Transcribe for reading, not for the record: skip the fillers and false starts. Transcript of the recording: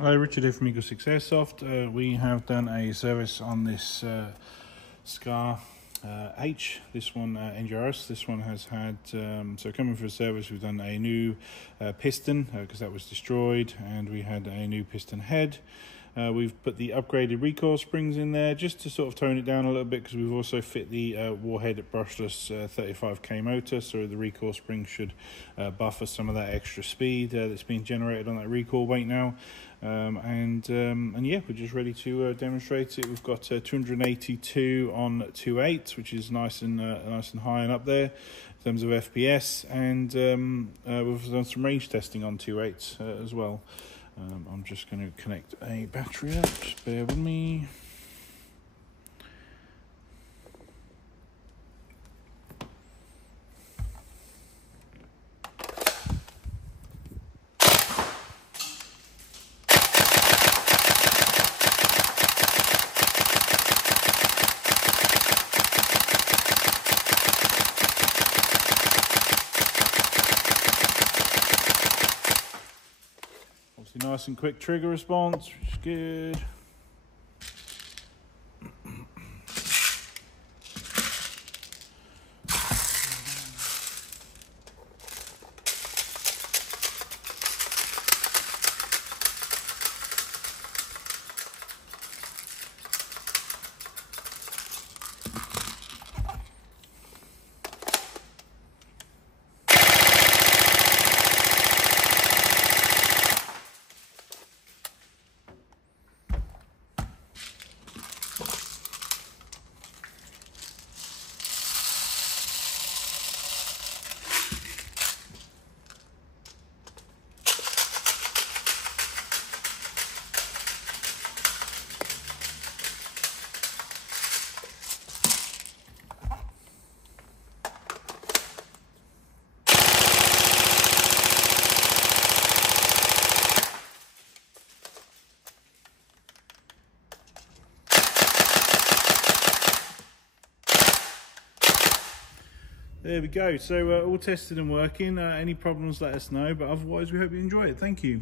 Hello, Richard here from Eagle 6 Airsoft. We have done a service on this SCAR H, this one NGRS. This one has had, so coming for a service, we've done a new piston because that was destroyed, and we had a new piston head. We've put the upgraded recoil springs in there just to sort of tone it down a little bit, because we've also fit the Warhead brushless 35k motor, so the recoil spring should buffer some of that extra speed that's being generated on that recoil weight now. And yeah, we're just ready to demonstrate it. We've got 282 on 2.8, which is nice and high and up there in terms of FPS, and we've done some range testing on 2.8 as well. I'm just going to connect a battery up, just bear with me. Obviously nice and quick trigger response, which is good. There we go, so all tested and working. Any problems, let us know, but otherwise we hope you enjoy it. Thank you.